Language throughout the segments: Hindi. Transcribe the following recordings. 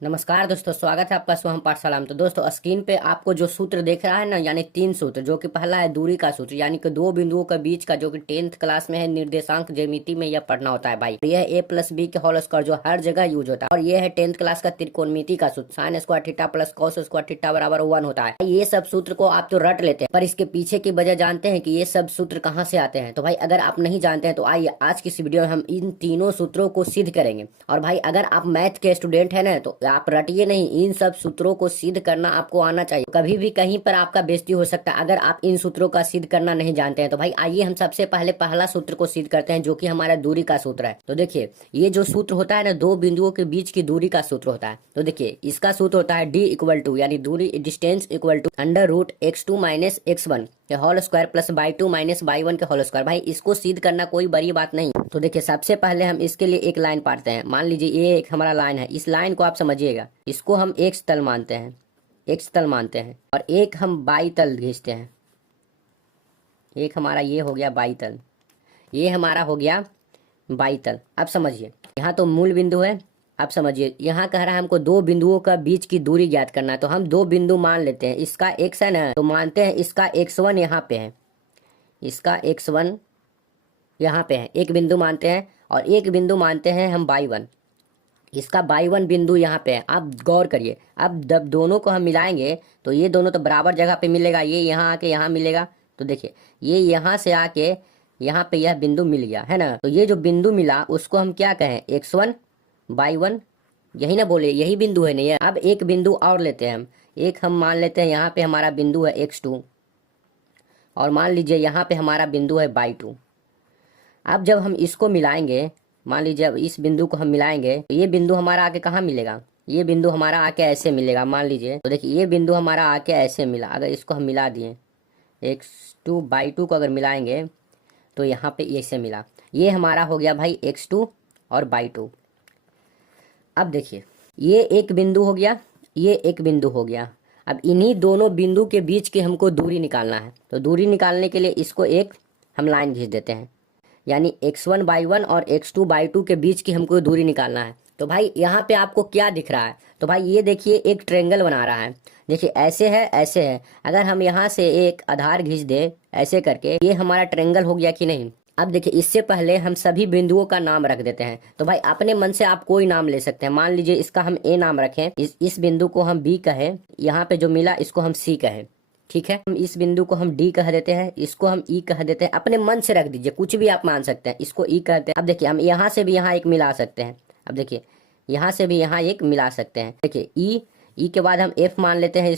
नमस्कार दोस्तों, स्वागत है आपका सोहम पाठशाला में। तो दोस्तों, स्क्रीन पे आपको जो सूत्र देख रहा है ना, यानी 3 सूत्र, जो कि पहला है दूरी का सूत्र, यानी कि दो बिंदुओं के बीच का, जो कि 10th क्लास में है निर्देशांक ज्यामिति में यह पढ़ना होता है भाई। यह है a+b के होल स्क्वायर, जो हर जगह यूज होता है। और ये है 10th क्लास का त्रिकोणमिति का सूत्र, sign square theta plus cos square theta बराबर 1 होता है। ये सब सूत्र को आप तो रट लेते हैं, पर इसके पीछे की वजह जानते हैं कि ये सब सूत्र कहाँ से आते हैं। तो भाई अगर आप नहीं जानते हैं तो आइए आज की इस वीडियो में हम इन तीनों सूत्रों को सिद्ध करेंगे। और भाई अगर आप मैथ के स्टूडेंट है ना, तो आप रटिए नहीं, इन सब सूत्रों को सिद्ध करना आपको आना चाहिए। कभी भी कहीं पर आपका बेइज्जती हो सकता है अगर आप इन सूत्रों का सिद्ध करना नहीं जानते हैं। तो भाई आइए हम सबसे पहले पहला सूत्र को सिद्ध करते हैं, जो कि हमारा दूरी का सूत्र है। तो देखिए, ये जो सूत्र होता है ना, दो बिंदुओं के बीच की दूरी का सूत्र होता है। तो देखिए, इसका सूत्र होता है d इक्वल टू, यानी दूरी distance equal to √x2 minus x1 के whole square plus y2 minus y1 के होल स्क्वायर। भाई इसको सिद्ध करना कोई बड़ी बात नहीं। तो देखिए, सबसे पहले हम इसके लिए एक लाइन पाड़ते हैं। मान लीजिए ये एक हमारा लाइन है, इस लाइन को आप समझिएगा, इसको हम x तल मानते हैं, x तल मानते हैं, और एक हम y तल खींचते हैं। एक हमारा ये हो गया y तल, ये हमारा हो गया y तल। अब समझिए, यहाँ तो मूल बिंदु है। अब समझिए, यहाँ कह रहा है हमको दो बिंदुओं का बीच की दूरी ज्ञात करना है। तो हम दो बिंदु मान लेते हैं, इसका x है ना, तो मानते हैं इसका x1 यहाँ पे है, इसका x1 यहाँ पे है, एक बिंदु मानते हैं, और एक बिंदु मानते हैं हम y1, इसका y1 बिंदु यहाँ पे है। आप गौर करिए, अब जब दोनों को हम मिलाएंगे तो ये दोनों तो बराबर जगह पे मिलेगा, ये यहाँ आके यहाँ मिलेगा। तो देखिए, ये यहाँ से आके यहाँ पे यह बिंदु मिल गया है ना। तो ये जो बिंदु मिला उसको हम क्या कहें, x1 y1, यही ना बोले, यही बिंदु है नहीं। अब एक बिंदु और लेते हैं हम, एक हम मान लेते हैं यहाँ पे हमारा बिंदु है x2, और मान लीजिए यहाँ पे हमारा बिंदु है y2। अब जब हम इसको मिलाएंगे, मान लीजिए अब इस बिंदु को हम मिलाएंगे, तो ये बिंदु हमारा आके कहाँ मिलेगा, ये बिंदु हमारा आके ऐसे मिलेगा। मान लीजिए, तो देखिए ये बिंदु हमारा आके ऐसे मिला। अगर इसको हम मिला दिए, x2 y2 को अगर मिलाएंगे तो यहाँ पे ऐसे मिला। ये हमारा हो गया भाई x2 और y2। अब देखिए, ये एक बिंदु हो गया, ये एक बिंदु हो गया। अब इन्हीं दोनों बिंदु के बीच की हमको दूरी निकालना है। तो दूरी निकालने के लिए इसको एक हम लाइन खींच देते हैं, यानी x1 y1 और x2 y2 के बीच की हमको दूरी निकालना है। तो भाई यहाँ पे आपको क्या दिख रहा है, तो भाई ये देखिए एक ट्रायंगल बना रहा है। देखिए ऐसे है, ऐसे है। अगर हम यहाँ से एक आधार खींच दे ऐसे करके, ये हमारा ट्रायंगल हो गया कि नहीं। अब देखिए, इससे पहले हम सभी बिंदुओं का नाम रख देते हैं। तो भाई अपने मन से आप कोई नाम ले सकते हैं। मान लीजिए इसका हम a नाम रखें, इस बिंदु को हम b कहें, यहाँ पे जो मिला इसको हम c कहें, ठीक है। हम इस बिंदु को हम डी कह देते हैं, इसको हम ई कह देते हैं। अपने मन से रख दीजिए, कुछ भी आप मान सकते हैं। इसको ई कहते हैं। अब देखिए, हम यहाँ से भी यहाँ एक मिला सकते हैं। अब देखिए, यहाँ से भी यहाँ एक मिला सकते हैं। देखिए ई के बाद हम एफ मान लेते हैं,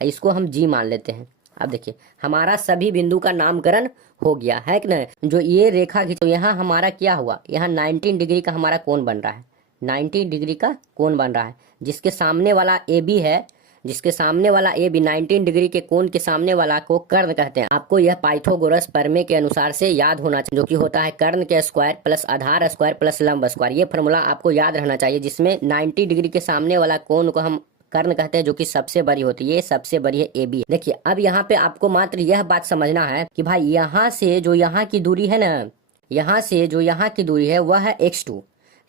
इसको हम जी मान लेते हैं। अब देखिए, हमारा सभी बिंदु का नामकरण हो गया है कि नहीं। जो ये रेखा खींच, तो यहाँ हमारा क्या हुआ, यहाँ 19 डिग्री का हमारा कोण बन रहा है, 90 डिग्री का कोण बन रहा है। जिसके सामने वाला ए बी है, जिसके सामने वाला ए बी 19 डिग्री के कोण के सामने वाला को कर्ण कहते हैं। आपको यह पाइथागोरस प्रमेय के अनुसार से याद होना चाहिए, जो कि होता है कर्ण के स्क्वायर प्लस आधार स्क्वायर प्लस लंब स्क्वायर। ये फॉर्मूला आपको याद रहना चाहिए, जिसमें 90 डिग्री के सामने वाला कोण को हम कर्ण कहते हैं, जो कि सबसे बड़ी होती है। ये सबसे बड़ी है ए बी। देखिए, अब यहाँ पे आपको मात्र यह बात समझना है कि भाई यहाँ से जो यहाँ की दूरी है ना, यहाँ से जो यहाँ की दूरी है वह है x2।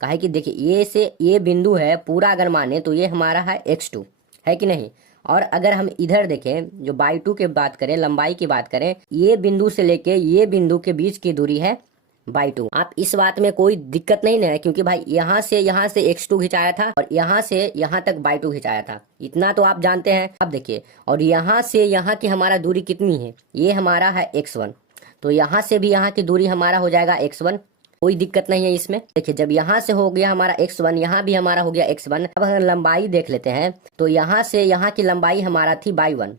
काहे कि देखिए, ये से ये बिंदु है पूरा अगर माने तो ये हमारा है x2, है कि नहीं। और अगर हम इधर देखें, जो y2 की बात करें, लंबाई की बात करें, ये बिंदु से लेके ये बिंदु के बीच की दूरी है y2। आप इस बात में कोई दिक्कत नहीं है, क्योंकि भाई यहाँ से x2 खिंचाया था और यहाँ से यहाँ तक y2 खिंचाया था, इतना तो आप जानते हैं। अब देखिए, और यहाँ से यहाँ की हमारा दूरी कितनी है, ये हमारा है x1। तो यहाँ से भी यहाँ की दूरी हमारा हो जाएगा x1, कोई दिक्कत नहीं है इसमें। देखिए, जब यहाँ से हो गया हमारा x1, यहाँ भी हमारा हो गया x1। अब अगर लंबाई देख लेते हैं, तो यहाँ से यहाँ की लंबाई हमारा थी y1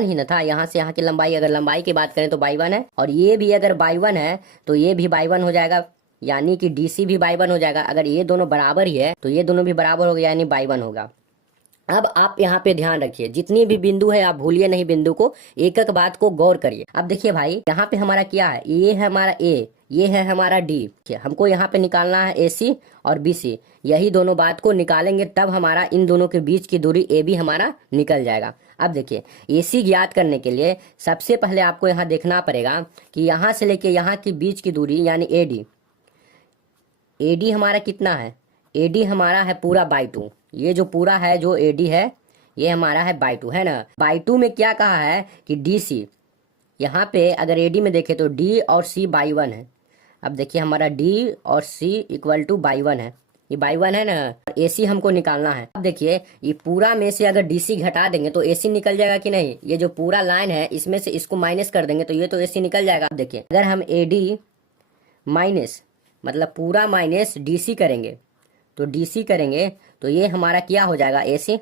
ही न था। यहाँ से यहाँ की लंबाई, अगर लंबाई की बात करें तो y1 है, और ये भी अगर y1 है तो ये भी y1 हो जाएगा, यानी कि DC भी y1 हो जाएगा। अगर ये दोनों बराबर ही है तो ये दोनों भी बराबर हो गया, यानी y1 होगा। अब आप यहाँ पे ध्यान रखिए, जितनी भी बिंदु है आप भूलिए नहीं बिंदु को, एक एक बात को गौर करिए। अब देखिए भाई, यहाँ पे हमारा क्या है, ये है हमारा ए, ये है हमारा डी। हमको यहाँ पे निकालना है AC और BC। यही दोनों बात को निकालेंगे तब हमारा इन दोनों के बीच की दूरी AB हमारा निकल जाएगा। अब देखिए, AC ज्ञात करने के लिए सबसे पहले आपको यहाँ देखना पड़ेगा कि यहाँ से लेके यहाँ के बीच की दूरी, यानी AD हमारा कितना है, AD हमारा है पूरा बाई टू, ये जो पूरा है जो AD है ये हमारा है बाई टू, है ना। बाई टू में क्या कहा है कि DC, यहाँ पे अगर AD में देखें तो D और C बाई वन है। अब देखिए हमारा D और C equal two by one है, ये बाई वन है ना। AC हमको निकालना है। अब देखिए ये पूरा में से अगर DC घटा देंगे तो AC निकल जाएगा कि नहीं। ये जो पूरा लाइन है इसमें से इसको माइनस कर देंगे तो ये तो AC निकल जाएगा। अब देखिए अगर हम AD माइनस मतलब पूरा माइनस DC करेंगे तो DC करेंगे तो ये हमारा क्या हो जाएगा, AC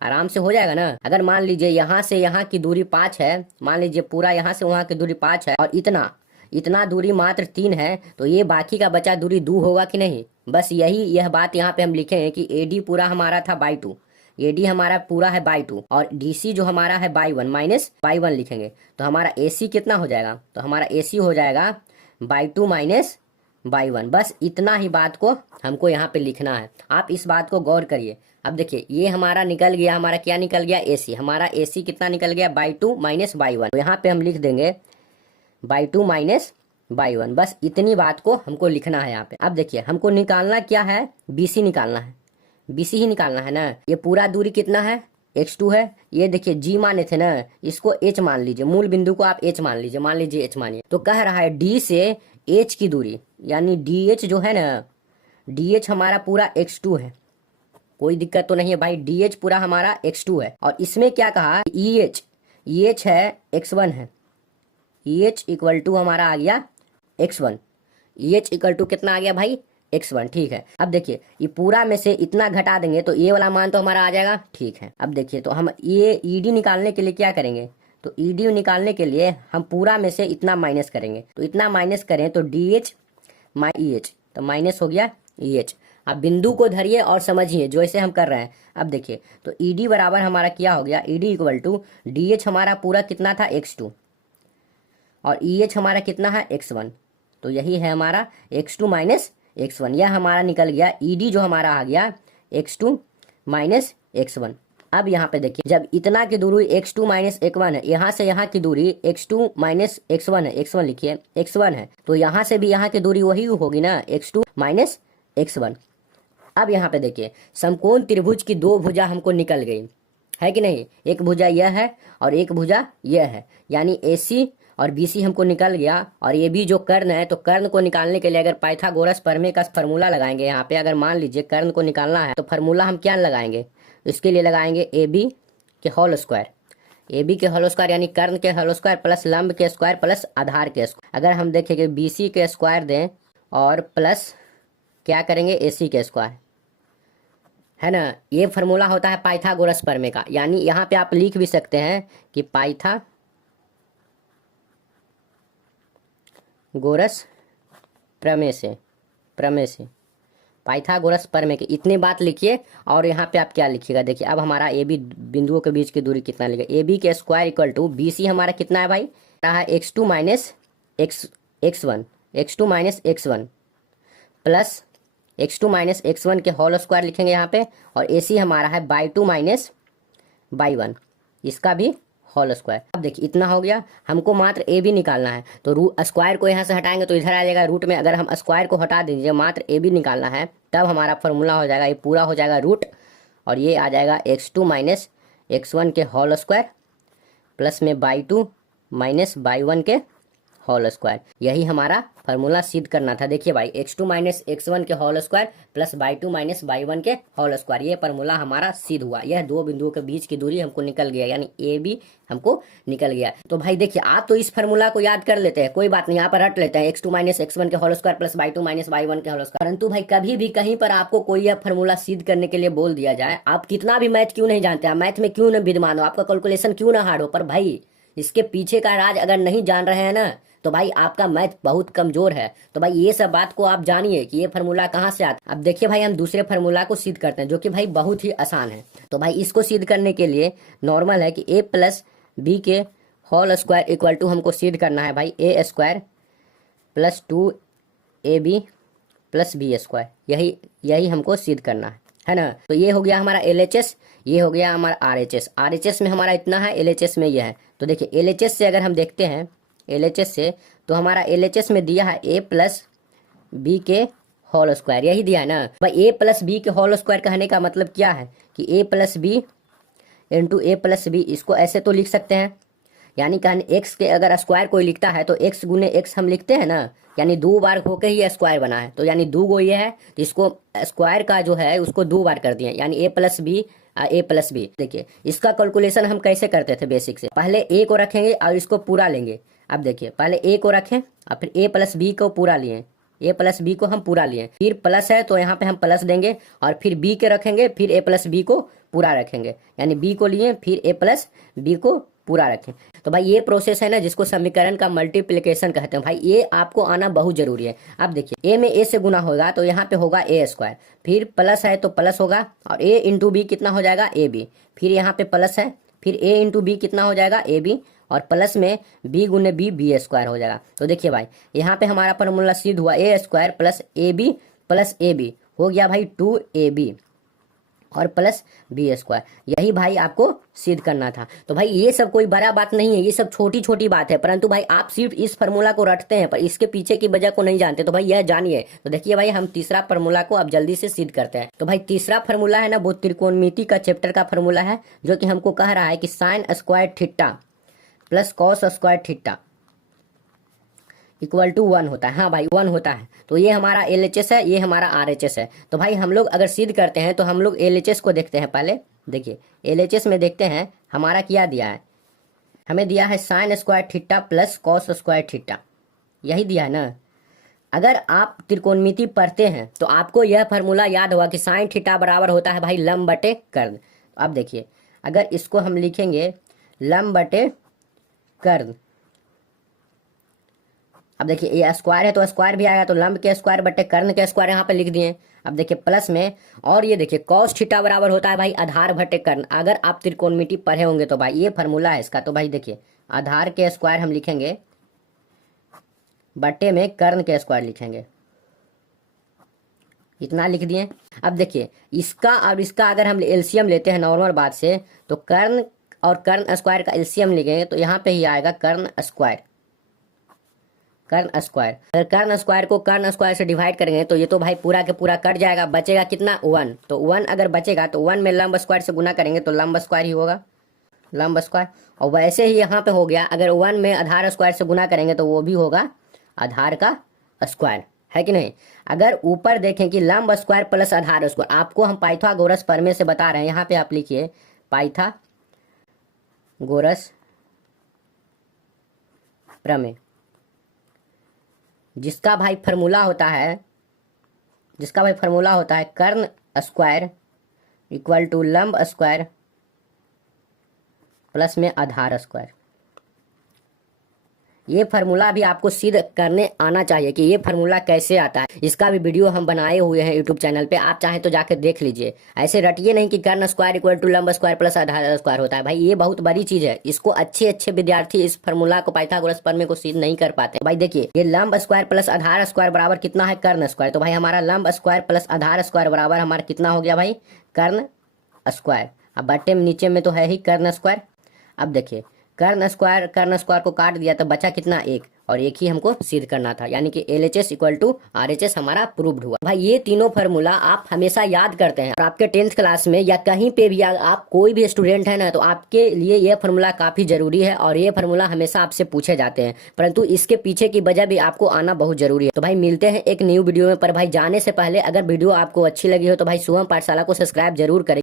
आराम से हो जाएगा ना। अगर मान लीजिए यहाँ से यहाँ की दूरी 5 है, मान लीजिए पूरा यहाँ से वहाँ की दूरी 5 है और इतना दूरी मात्र 3 है, तो ये बाकी का बचा दूरी 2 होगा कि नहीं। बस यह बात यहाँ पे हम लिखे हैं कि AD पूरा हमारा था बाई टू, AD हमारा पूरा है बाई टू और DC जो हमारा है by one minus y one लिखेंगे तो हमारा AC कितना हो जाएगा, तो हमारा AC हो जाएगा by two minus y one. बस इतना ही बात को हमको यहाँ पे लिखना है, आप इस बात को गौर करिए। अब देखिए ये हमारा निकल गया, हमारा क्या निकल गया, AC। हमारा AC कितना निकल गया, by two minus y one. तो यहाँ पे हम लिख देंगे by two minus y one. बस इतनी बात को हमको लिखना है यहाँ पे। अब देखिए हमको निकालना क्या है, BC निकालना है, BC ही निकालना है ना। ये पूरा दूरी कितना है, x2 है। ये देखिए G माने थे ना, इसको H मान लीजिए, मूल बिंदु को आप H मान लीजिए, मान लीजिए H मानिए। तो कह रहा है D से H की दूरी यानी DH जो है ना, DH हमारा पूरा x2 है, कोई दिक्कत तो नहीं है भाई। DH पूरा हमारा x2 है और इसमें क्या कहा, EH है x1 है, EH इक्वल टू हमारा आ गया x1, EH इक्वल टू कितना आ गया भाई, x1। ठीक है। अब देखिए ये पूरा में से इतना घटा देंगे तो ये वाला मान तो हमारा आ जाएगा। ठीक है। अब देखिए तो हम ये ED निकालने के लिए क्या करेंगे, तो ED निकालने के लिए हम पूरा में से इतना माइनस करेंगे। तो इतना माइनस करें तो DH EH तो माइनस हो गया EH। अब बिंदु को धरिए और समझिए जो इसे हम कर रहे हैं। अब देखिए तो ED बराबर हमारा क्या हो गया, ED इक्वल टू DH हमारा पूरा कितना था x2 और EH हमारा कितना है x1। तो यही है हमारा x2 माइनस x1, यह हमारा निकल गया ED जो हमारा आ गया x2 माइनस x1। अब यहाँ पे देखिए जब इतना की दूरी x2 माइनस x1 है, यहाँ से यहाँ की दूरी x2 माइनस x1 है, x1 लिखिए x1 है, तो यहाँ से भी यहाँ की दूरी वही होगी ना, x2 माइनस x1। अब यहाँ पे देखिए समकोण त्रिभुज की दो भुजा हमको निकल गई है कि नहीं, एक भुजा यह है और एक भुजा यह है, यानी AC और BC हमको निकल गया। और ये भी जो कर्ण है, तो कर्ण को निकालने के लिए अगर पाइथागोरस प्रमेय का फॉर्मूला लगाएंगे यहाँ पे, अगर मान लीजिए कर्ण को निकालना है तो फॉर्मूला हम क्या लगाएंगे, इसके लिए लगाएंगे AB के होल स्क्वायर, AB के होल स्क्वायर यानी कर्ण के होल स्क्वायर प्लस लंब के स्क्वायर प्लस आधार के स्क्वायर। अगर हम देखेंगे BC के स्क्वायर दें और प्लस क्या करेंगे AC के स्क्वायर, है ना। ये फार्मूला होता है पाइथागोरस प्रमेय का, यानी यहाँ पे आप लिख भी सकते हैं कि पाइथागोरस प्रमेय से पाइथागोरस प्रमेय के इतनी बात लिखिए। और यहाँ पे आप क्या लिखिएगा, देखिए अब हमारा AB बिंदुओं के बीच की दूरी कितना लिखा, AB के स्क्वायर इक्वल टू BC हमारा कितना है भाई, x2 minus x1 x2 minus x1 plus x2 minus x1 के होल स्क्वायर लिखेंगे यहाँ पे। और AC हमारा है by two minus y one, इसका भी होल स्क्वायर। अब देखिए इतना हो गया, हमको मात्र AB निकालना है। तो स्क्वायर को यहाँ से हटाएंगे तो इधर आ जाएगा रूट में। अगर हम स्क्वायर को हटा दीजिए, मात्र AB निकालना है, तब हमारा फॉर्मूला हो जाएगा, ये पूरा हो जाएगा रूट और ये आ जाएगा x2 माइनस x1 के होल स्क्वायर प्लस में by two minus y one के होल स्क्वायर। यही हमारा फार्मूला सिद्ध करना था। देखिए भाई x2 माइनस x1 के whole square plus y two minus y one के होल स्क्वायर, ये फार्मूला हमारा सिद्ध हुआ। यह दो बिंदुओं के बीच की दूरी हमको निकल गया, यानी AB हमको निकल गया। तो भाई देखिए आप तो इस फार्मूला को याद कर लेते हैं, कोई बात नहीं, यहाँ पर रट लेते हैं x2 माइनस x1 के whole square plus y two minus y one के होल स्क्वायर। परंतु भाई कभी भी कहीं पर आपको कोई यह फार्मूला सिद्ध करने के लिए बोल दिया जाए, आप कितना भी मैथ क्यों नहीं जानते हैं, मैथ में क्यों न विद्वान हो, आपका कैलकुलेशन क्यों ना हार्ड हो, पर भाई इसके पीछे का राज अगर नहीं जान रहे हैं ना, तो भाई आपका मैथ बहुत कमजोर है। तो भाई ये सब बात को आप जानिए कि ये फार्मूला कहाँ से आता है। अब देखिए भाई हम दूसरे फार्मूला को सिद्ध करते हैं, जो कि भाई बहुत ही आसान है। तो भाई इसको सिद्ध करने के लिए नॉर्मल है कि A प्लस B के होल स्क्वायर इक्वल टू हमको सिद्ध करना है भाई A square plus 2AB plus B square, यही हमको सिद्ध करना है ना। तो ये हो गया हमारा LHS, ये हो गया हमारा RHS में हमारा इतना है, LHS में यह है। तो देखिए LHS से अगर हम देखते हैं LHS से, तो हमारा LHS में दिया है A प्लस B के होल स्क्वायर, यही दिया है ना भाई। ए प्लस बी के होल स्क्वायर कहने का मतलब क्या है कि ए प्लस बी इंटू ए प्लस बी, इसको ऐसे तो लिख सकते हैं, यानी कहने एक्स के अगर स्क्वायर कोई लिखता है तो एक्स गुने एक्स हम लिखते हैं ना, यानी 2 बार होकर ही स्क्वायर बना है, तो यानी 2 गो ये है, तो इसको स्क्वायर का जो है उसको 2 बार कर दिए, यानी ए प्लस बी ए प्लस बी। देखिए इसका कैलकुलेशन हम कैसे करते थे बेसिक से, पहले ए को रखेंगे और इसको पूरा लेंगे। अब देखिए पहले ए को रखें और फिर ए प्लस बी को पूरा लिए, ए प्लस बी को हम पूरा लिए, फिर प्लस है तो यहाँ पे हम प्लस देंगे, और फिर बी के रखेंगे, फिर ए प्लस बी को पूरा रखेंगे, यानी बी को लिए फिर ए प्लस बी को पूरा रखें। तो भाई ये प्रोसेस है ना जिसको समीकरण का मल्टीप्लिकेशन कहते हैं, भाई ये आपको आना बहुत जरूरी है। अब देखिए ए में ए से गुना होगा तो यहाँ पे होगा ए स्क्वायर, फिर प्लस है तो प्लस होगा, और ए इंटू बी कितना हो जाएगा ए बी, फिर यहाँ पे प्लस है, फिर ए इंटू बी कितना हो जाएगा ए बी, और प्लस में बी गुने बी बी स्क्वायर हो जाएगा। तो देखिए भाई यहाँ पे हमारा फॉर्मूला सिद्ध हुआ, ए स्क्वायर प्लस ए बी हो गया भाई 2ab और प्लस बी स्क्वायर, यही भाई आपको सिद्ध करना था। तो भाई ये सब कोई बड़ा बात नहीं है, ये सब छोटी छोटी बात है, परंतु भाई आप सिर्फ इस फार्मूला को रटते हैं पर इसके पीछे की वजह को नहीं जानते, तो भाई यह जानिए। तो देखिए भाई हम तीसरा फार्मूला को अब जल्दी से सिद्ध करते हैं। तो भाई तीसरा फार्मूला है ना वो त्रिकोणमिति का चैप्टर का फार्मूला है, जो कि हमको कह रहा है कि sine square theta plus cos square theta equal to 1 होता है। हाँ भाई 1 होता है, तो ये हमारा LHS है, ये हमारा RHS है। तो भाई हम लोग अगर सिद्ध करते हैं तो हम लोग LHS को देखते हैं पहले। देखिए LHS में देखते हैं हमारा क्या दिया है, हमें दिया है sign square theta plus cos square theta, यही दिया है ना। अगर आप त्रिकोणमिति पढ़ते हैं तो आपको यह फार्मूला याद होगा कि साइन थीटा बराबर होता है भाई लंब बटे कर्ण। अब देखिए अगर इसको हम लिखेंगे लंब बटे कर्ण, अब देखिए ये स्क्वायर है तो स्क्वायर भी आएगा, तो लंब के स्क्वायर बटे कर्ण के स्क्वायर यहाँ पे लिख दिए। अब देखिए प्लस में, और ये देखिए कॉस थीटा बराबर होता है भाई आधार बटे कर्ण। अगर आप त्रिकोणमिति पढ़े होंगे तो भाई ये फार्मूला है इसका। तो भाई देखिए आधार के स्क्वायर हम लिखेंगे बटे में कर्ण के स्क्वायर लिखेंगे, इतना लिख दिए। अब देखिए इसका और इसका अगर हम एलसीएम लेते हैं नॉर्मल बात से, तो कर्ण और कर्ण स्क्वायर का एलसीएम लिखेंगे तो यहाँ पे ही आएगा कर्ण स्क्वायर, कर्ण स्क्वायर। अगर कर्ण स्क्वायर को कर्ण स्क्वायर से डिवाइड करेंगे तो ये तो भाई पूरा के पूरा कट जाएगा, बचेगा कितना 1। तो 1 अगर बचेगा तो 1 में लंब स्क्वायर से गुना करेंगे तो लंब स्क्वायर ही होगा, लंब स्क्वायर। और वैसे ही यहाँ पे हो गया, अगर 1 में आधार स्क्वायर से गुना करेंगे तो वो भी होगा आधार का स्क्वायर, है कि नहीं। अगर ऊपर देखें कि लंब स्क्वायर प्लस आधार स्क्वायर, आपको हम पाइथागोरस प्रमेय से बता रहे हैं, यहाँ पे आप लिखिए पाइथागोरस प्रमेय, जिसका भाई फार्मूला होता है कर्ण स्क्वायर इक्वल टू लंब स्क्वायर प्लस में आधार स्क्वायर। ये फार्मूला भी आपको सिद्ध करने आना चाहिए कि ये फार्मूला कैसे आता है। इसका भी वीडियो हम बनाए हुए हैं यूट्यूब चैनल पे, आप चाहें तो जाकर देख लीजिए। ऐसे रटिए नहीं कि कर्ण स्क्वायर इक्वल टू लंब स्क्वायर प्लस आधार स्क्वायर होता है, भाई ये बहुत बड़ी चीज है। इसको अच्छे विद्यार्थी इस फार्मूला को पाइथागोरस प्रमेय को सिद्ध नहीं कर पाते। भाई देखिए ये लंब स्क्वायर प्लस आधार स्क्वायर बराबर कितना है कर्ण स्क्वायर, तो भाई हमारा लंब स्क्वायर प्लस आधार स्क्वायर बराबर हमारा कितना हो गया भाई कर्ण स्क्वायर। अब बटे में नीचे में तो है ही कर्ण स्क्वायर। अब देखिए कर्ण स्क्वायर को काट दिया तो बचा कितना 1, और एक ही हमको सिद्ध करना था, यानी कि LHS इक्वल टू RHS हमारा प्रूव्ड हुआ। भाई ये तीनों फार्मूला आप हमेशा याद करते हैं, और आपके 10th क्लास में या कहीं पे भी आप कोई भी स्टूडेंट है ना, तो आपके लिए ये फार्मूला काफी जरूरी है, और ये फार्मूला हमेशा आपसे पूछे जाते हैं, परंतु इसके पीछे की वजह भी आपको आना बहुत जरूरी है। तो भाई मिलते हैं एक न्यू वीडियो में, पर भाई जाने से पहले अगर वीडियो आपको अच्छी लगी हो तो भाई शुभम पाठशाला को सब्सक्राइब जरूर करें।